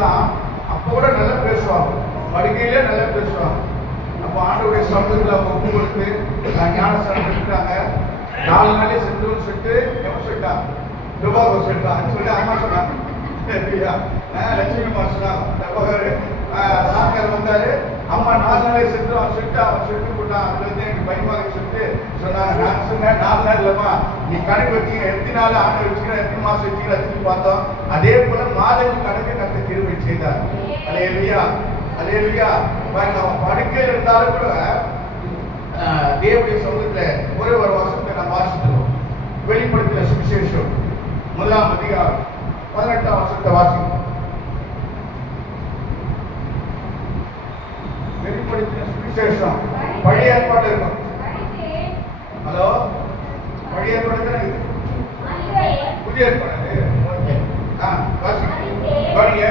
எல்லாம் அப்போ கூட நல்லா பேசுவாங்க, படுக்கையிலே நல்லா பேசுவாங்க. அப்போ ஆண்டவருடைய சமூகத்தில் அவங்க ஒப்பு கொடுத்து ஞானஸ்தானம் எடுத்துட்டாங்க. 4 நாளே செத்துன்னு சொல்லிட்டு எவன் சொல்லிட்டான், துபாகர் சொல்லிட்டான் சொல்லி அம்மா சொன்னாங்க. லட்சுமி அம்மா சொன்னாங்க, துபாகர் சாயங்காலம் வந்தாரு, அம்மா 4 நாளே செத்து அவன் சொல்லிட்டு போட்டான். அதுல இருந்து எனக்கு பயமாக சொல்லிட்டு சொன்னாங்க. நான் சொன்னேன் 4 நாள் இல்லம்மா, நீ கணக்கு வச்சீங்க, எத்தனை நாள் ஆண்டு வச்சுக்கிற, எத்தனை மாசம் வச்சுக்கிற திரும்பி பார்த்தோம். அதே போல மாதம் கணக்கு கட்ட திரும்பி செய்தார். அல்லேலூயா அல்லேலூயா. அவன் படுக்கையில் இருந்தாலும் கூட தேவனுடைய சமூகத்துல ஒரே ஒரு வசனத்தை நாம் வாசிக்கிறோம். வெளிப்படுத்தின சுவிசேஷம் 1ஆம் அதிகாரம் 18ஆம் வசனத்தை வாசிக்கிறோம். வெளிப்படுத்தின சுவிசேஷம் பழைய ஏற்பாடு இருக்கும். ஹலோ, பழைய ஏற்பாடு தானே, புதிய ஏற்பாடு. ஓகே, வாசிங்க.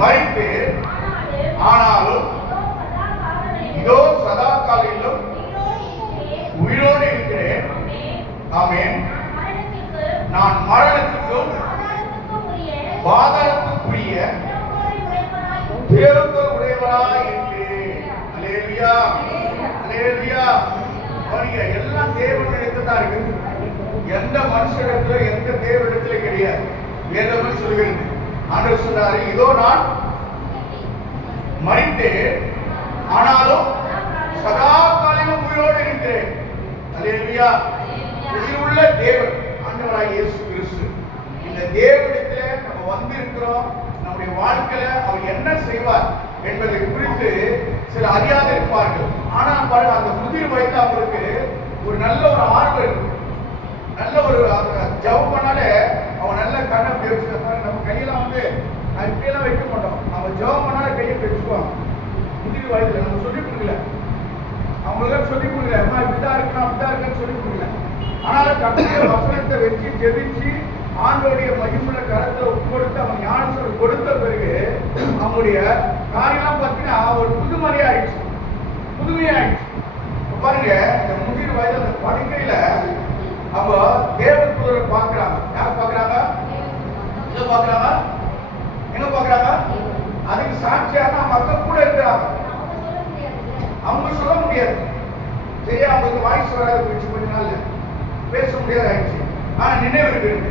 மரித்து ஆனாலும் இதோ சதா காலையிலும் உயிரோடு இருக்கிறேன். ஆமென். நான் மரணத்துக்கும் பாதாளத்துக்குரிய தேவர்கள் உடையவராய் இருக்கிறேன். அல்லேலூயா அல்லேலூயா. எல்லாம் தேவனிடத்தில் தான் இருக்கு. எந்த மனுஷனிடத்துல எந்த தேவனிடத்துல கிடையாது. வேதம் சொல்கிறது. ஆண்டவர் சொன்னாரு, இதோ நான் மரித்தேன் ஆனாலும் சதா காலையிலும் உயிரோடு இருக்கிறேன். அல்லேலூயா. உயிருள்ள தேவன் ஆண்டவராகிய இயேசு கிறிஸ்து. இந்த தேவனிடத்திலே நம்ம வந்திருக்கிறோம். நம்முடைய வாழ்க்கையில அவர் என்ன செய்வார் என்பதை குறித்து சில அறியாத இருப்பார்கள். ஆனால் பாருங்க, அந்த முதிர் வயது அவங்களுக்கு ஒரு நல்ல ஒரு ஆர்வம் இருக்கு. நல்ல ஒரு ஜெபம் பண்ணாலே அவன் நல்ல கண்ணை பேச்சு. நம்ம கையெல்லாம் இப்படியெல்லாம் வைக்க மாட்டோம். அவன் ஜெபம் பண்ணாலே கையை பேச்சுக்குவாங்க. முதிர் வயதுல நம்ம சொல்லிக் கொடுக்கல, அவங்களுக்கு சொல்லிக் கொடுக்கல, அம்மா இப்படிதான் இருக்கணும் அப்படிதான் இருக்குன்னு சொல்லிக் கொடுக்கல. ஆனாலும் கர்த்தருடைய வசனத்தை வச்சு ஜெபிச்சு ஆண்டோடைய மகிமுள்ள கரத்துல கொடுத்து அவன் ஞானஸ்தானம் கொடுத்த பிறகு அவங்களுடைய காரியெல்லாம் பார்த்தீங்கன்னா ஒரு புதுமையாயிடுச்சு. பாருங்க, இந்த முதிர் வயது அந்த படுக்கையில அவங்க தேவ தூதரை பார்க்கிறாங்க. யார் பார்க்கிறாங்க? எங்க பார்க்கிறாங்க? எங்க பார்க்கிறாங்க? அதுக்கு சாட்சியாக மக்கள் கூட இருக்கிறாங்க. அவங்க சொல்ல முடியாது. சரியா, அவங்களுக்கு வாய்ஸ் வராது போயிடுச்சு. கொஞ்ச நாள் பேச முடியாது ஆயிடுச்சு. ஆனா நினைவு இருக்கிறது.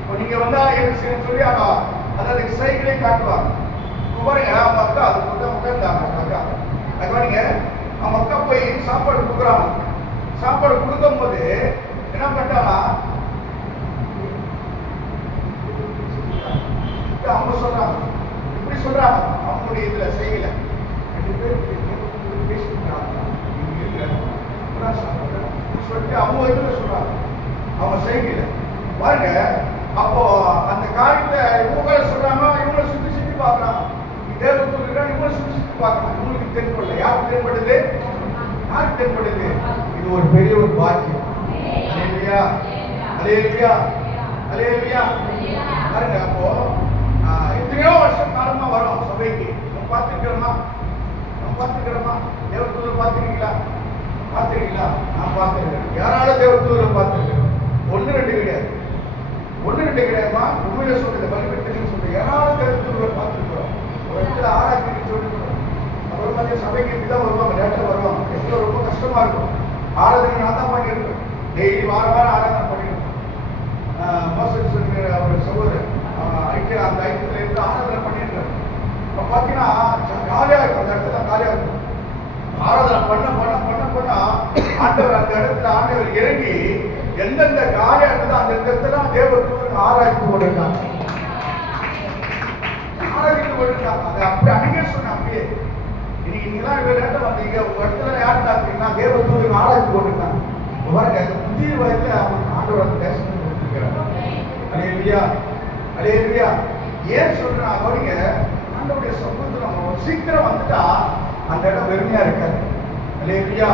இப்போ நீங்க வந்தா என்ன சொல்லி அதாவது சைக்கிளை காட்டுவாங்க. பாருங்க, அவங்க அக்கா அது உட்கார்ந்தாங்க. அது பாருங்க, அவங்க அக்கா போய் சாப்பாடு கொடுக்குறாங்க. சாப்பாடு கொடுக்கும் போது என்ன பண்ணிட்டாங்க, அவங்க சொல்றாங்க, இப்படி சொல்றாங்க. அவங்களுடைய இதுல செய்யல 2 பேர் சொல்லிட்டு அவங்க இதுல சொல்றாங்க, அவங்க செய்யல. பாருங்க, அப்போ அந்த காரியத்தை இவங்கள சொல்றாங்க, இவங்கள சுத்தி பார்க்கறாங்க. தேவதூதர் இருக்காங்க, இவங்கள சுத்தி பார்க்கறாங்க. இவங்களுக்கு தென்படல. யாருக்கு தென்படுது? யாருக்கு தென்படுது? இது ஒரு பெரிய ஒரு பாக்கியம். அல்லேலூயா அல்லேலூயா அல்லேலூயா. பாருங்க, அப்போ எத்தனையோ வருஷம் காலமா வரும் சபைக்கு. நம்ம பார்த்துக்கிறோமா? தேவதூதர் பார்த்துருக்கீங்களா? நான் பார்த்துருக்கேன். யாராலும் தேவதூதரை பார்த்துருக்கேன். 1-2 கிடையாது. 1-2 கிடையாதுமா. உண்மையில சொல்றது, பலிபீடத்துக்கு சொல்றது. யாராலும் தேவதூதரை பார்த்துருக்கிறோம். ஒரு இடத்துல ஆராய்ச்சி சொல்லிருக்கிறோம். அப்புறம் மாதிரி சபைக்கு இப்படிதான் வருவாங்க, லேட்டர் வருவாங்க. எவ்வளோ ரொம்ப கஷ்டமா இருக்கும். ஆராதனை நான் தான் பண்ணியிருக்கேன். டெய்லி வாரம் ஆராதனை பண்ணியிருக்கேன். மோசடி சொல்கிற ஒரு சகோதரர் அந்த ஐக்கியத்தில் இருந்து ஆராதனை பண்ணியிருக்கேன். இப்போ பார்த்தீங்கன்னா காலியாக இருக்கும். அந்த இடத்துல தான் காலியாக இருக்கும். ஆராதனை பண்ண ஆண்டவர் அந்த இடத்துல ஆண்டவர் இறங்கி எந்தெந்த காரியம் இருந்ததோ அந்த இடத்துல தேவதூதர் ஆராய்ச்சி கொண்டிருக்காங்க. அதை அப்படி அன்னைக்கே சொன்ன. அப்படியே இன்னைக்கு நீங்களாம் இவ்வளவு நேரம் வந்தீங்க, உங்க இடத்துல யாரு பார்த்தீங்கன்னா தேவதூதர் ஆராய்ச்சி கொண்டிருக்காங்க. பாருங்க, அந்த முதிர் வயதுல அவங்க ஆண்டவர் அந்த தேசத்தை கொடுத்துருக்கிறாங்க. அல்லேலூயா அல்லேலூயா. ஏன் சொல்றேன், அவருங்க ஆண்டவருடைய சமூகத்துல நம்ம சீக்கிரம் வந்துட்டா அந்த இடம் வெறுமையா இருக்காது. அல்லேலூயா.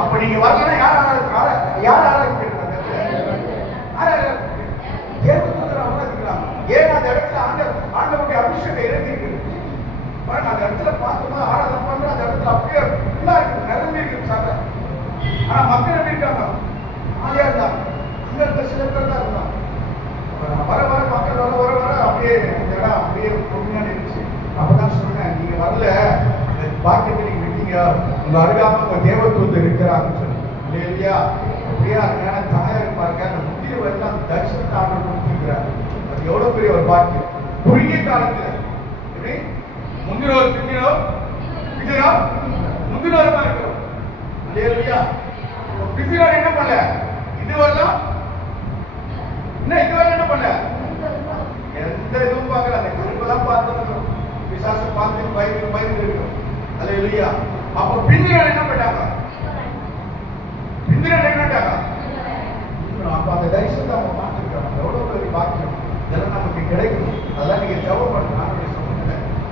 அப்ப நீங்க வரலன்னா யார் ஆராய்ச்சிக்கிறாங்க? தேவதூதர் ஆராய்ச்சிக்கிறாங்க. ஏன் அந்த இடத்துல ஆண்டவருடைய அபிஷேகம் இறங்கிருக்கு. பாருங்க, அந்த இடத்துல பார்க்கும்போது ஆராதனை பண்ற அந்த இடத்துல அப்படியே ஃபுல்லா இருக்கு, நிரம்பி இருக்கு சபை. ஆனா மக்கள் எப்படி இருக்காங்க? ஆளியா இருந்தாங்க. அங்க இருக்க சில பேர் தான் இருந்தாங்க. வர மக்கள் வர அப்படியே இடம் அப்படியே பொறுமையா இருந்துச்சு. அப்பதான் சொன்னேன், நீங்க வரல, பாக்கியத்தை நீங்க விட்டீங்க, உங்க அருகாம உங்க தேவதூதர் இருக்கிறாங்கன்னு சொன்னேன். இல்லையா? அப்படியே அருமையான தாயா இருப்பாங்க. அந்த முந்திரி வந்து அந்த தரிசனத்தை ஆண்டு கொடுத்துருக்கிறார். அது எவ்வளவு பெரிய ஒரு பாக்கியம். குறுகிய காலத்துல எப்படி முந்தினோர் பிந்தினோர் பிந்தினோர் முந்தினோருமா இருக்கிறோம். இல்லையா? பிந்தினோர் என்ன பண்ணல, இதுவரெல்லாம் இன்னும் இதுவரை என்ன பண்ணல, எந்த இதுவும் பார்க்கல. அந்த கருப்பெல்லாம் பார்த்துருக்கோம், விசாசம் பார்த்து பயந்து இருக்கோம். அது இல்லையா? அப்ப பிந்தினோர் என்ன பண்ணாங்க, பிந்தினோர் என்னட்டாங்க, அப்ப அந்த தரிசனத்தை அவங்க பார்த்துருக்காங்க. எவ்வளவு பெரிய பாக்கியம். இதெல்லாம் நமக்கு கிடைக்கும். அதெல்லாம் நீங்க ஜெபம் பண்ணணும்.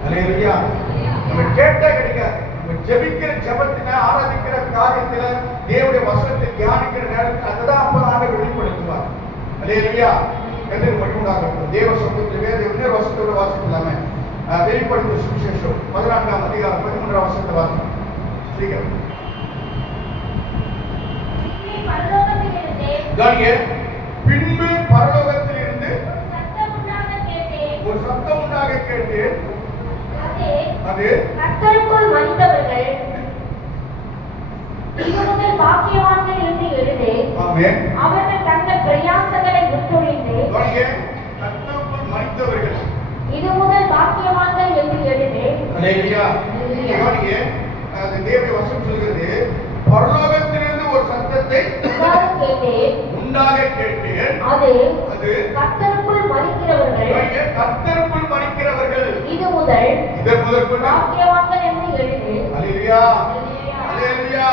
அல்லேலூயா. நம்ம கேட்டா கிடைக்காது. நம்ம ஜெபிக்கிற ஜெபத்தில, ஆராதிக்கிற காரியத்தில, தேவனுடைய வசனத்தை தியானிக்கிற நேரத்தில் அதுதான் அப்ப ஆண்டவர் வெளிப்படுத்துவார். அல்லேலூயா. கர்த்தருக்கு மகிமை உண்டாகட்டும். தேவ சமூகத்தில் வேற இன்னொரு வசனத்தோட வாசிக்கலாமே. வெளிப்படுத்தும் சுவிசேஷம் 14ஆம் அதிகாரம் 13ஆம் வசனத்தை வாசிக்கலாம். சீக்கிரம் பின்பு பரலோகத்திலிருந்து ஒரு சத்தம் உண்டாக கேட்டேன். அது கர்த்தருக்குள் மரித்தவர்கள் இவர்கள் பாக்கியவான்கள் என்று எழுது. ஆமென். அவர்கள் தங்கள் பிரயாசங்களை விட்டொழிந்து கர்த்தருக்குள் மரித்தவர்கள் இது முதல் பாக்கியவான்கள் என்று எழுது. அல்லேலூயா. அது தேவனுடைய வசனம் சொல்கிறது, பரலோகத்திலிருந்து ஒரு சத்தத்தை உண்டாக கேட்டேன். அது கர்த்தருக்குள் மரிக்கிறவர்கள் இது முதல் பாக்கியவான்கள் என்று எழுது. அல்லேலூயா. அல்லேலூயா.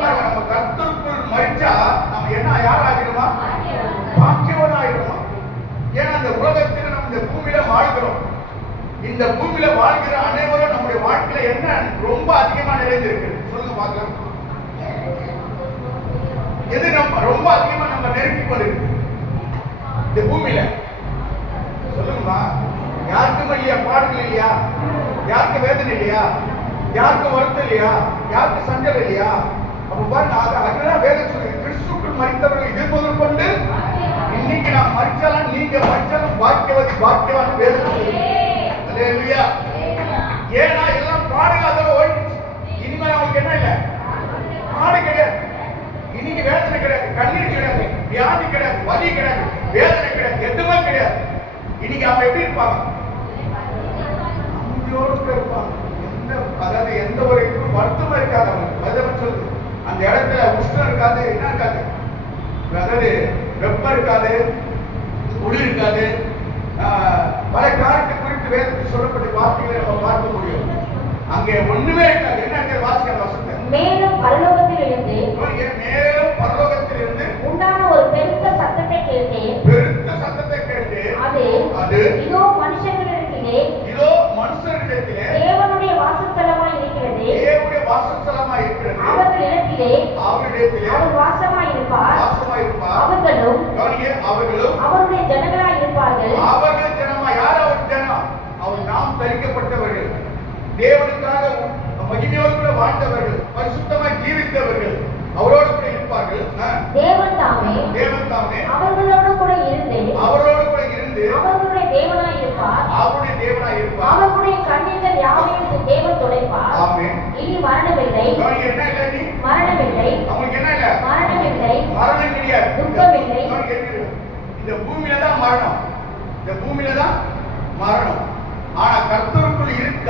நம்ம கர்த்தருக்குள் மரிச்சா நம்ம என்ன யாராகிறோமா, பாக்கியவான் ஆகிறோமா. ஏன்னா இந்த உலகத்தில் நம்ம இந்த பூமியில வாழ்கிறோம். இந்த பூமியில வாழ்கிற அனைவரும் நம்முடைய வாழ்க்கையில என்ன ரொம்ப அதிகமா நிறைந்திருக்கு சொல்லுங்க பார்க்கலாம். எது நம்ம ரொம்ப அதிகமா நம்ம நெருங்கி கொண்டிருக்கு இந்த பூமியில சொல்லுங்கம்மா. யாருக்கும் இல்லையா பாடுகள் இல்லையா, யாருக்கு வேதனை இல்லையா, யாருக்கு வருத்தம் இல்லையா, யாருக்கு சஞ்சலம் இல்லையா. அப்ப பாருங்க, அதுதான் வேதனை சொல்லுங்க, கிறிஸ்துக்குள் மரித்தவர்கள் இது முதல் கொண்டு இன்னைக்கு நான் மரிச்சாலும் நீங்க மரிச்சாலும் பாக்கியவதி பாக்கியவான் வேதனை சொல்லுங்க. அல்லேலூயா. ஏன்னா எல்லாம் பாடுகாத ஓடிச்சு. இனிமேல் அவங்களுக்கு என்ன இல்லை, பாடு கிடையாது. இன்னைக்கு வேதனை கிடையாது, கண்ணீர் கிடையாது, வியாதி கிடையாது, வலி கிடையாது, வேதனை கிடையாது, எதுவுமே கிடையாது. இன்னைக்கு அவங்க எப்படி இருப்பாங்க, அமைதியோடு இருப்பாங்க. அதாவது எந்த ஒரு இதுவும் வருத்தமும் இருக்காது அவங்களுக்கு. வசனம் சொல்லுது, அந்த இடத்துல உஷ்ணம் இருக்காது, என்ன இருக்காது, அதாவது வெப்பம் இருக்காது, குளிர் இருக்காது. பல காரியத்தை குறித்து வேதத்தில் சொல்லப்பட்ட வார்த்தைகளை நம்ம பார்க்க முடியும். அங்கே ஒண்ணுமே இருக்காது. என்ன வாசிக்கிற வசனத்தை, மேலும் பரலோகத்திலிருந்து உண்டான ஒரு பெருத்த சத்தத்தை கேட்டேன். அது இதோ மனுஷர்களிடத்திலே தேவனுடைய வாசஸ்தலமாய் இருக்கிறது. அவர்களிடத்திலே அவர் வாசமாய் இருப்பார். அவர்களும் அவருடைய ஜனங்களாய் இருப்பார்கள். அவர்கள் ஜனமா யார்? அவர் ஜனம். அவர் நாம் தரிக்கப்பட்டவர்கள், தேவனுக்காக மகிமையோடு கூட வாழ்ந்தவர்கள், பரிசுத்தமாய் ஜீவித்தவர்கள், அவரோடு கூட இருப்பார்கள். தேவன் தாமே அவர்களோடு கூட இருந்து அவர்களுடைய தேவனாய் இருப்பார். அவர்களுடைய கண்ணீர்கள் யாவையும் தேவன் துடைப்பார். ஆமென். இனி மரணமில்லை, மரணம் கிடையாது, துக்கம் இல்லை. இந்த பூமியில தான் மரணம், ஆனா கர்த்தருக்குள் இருக்க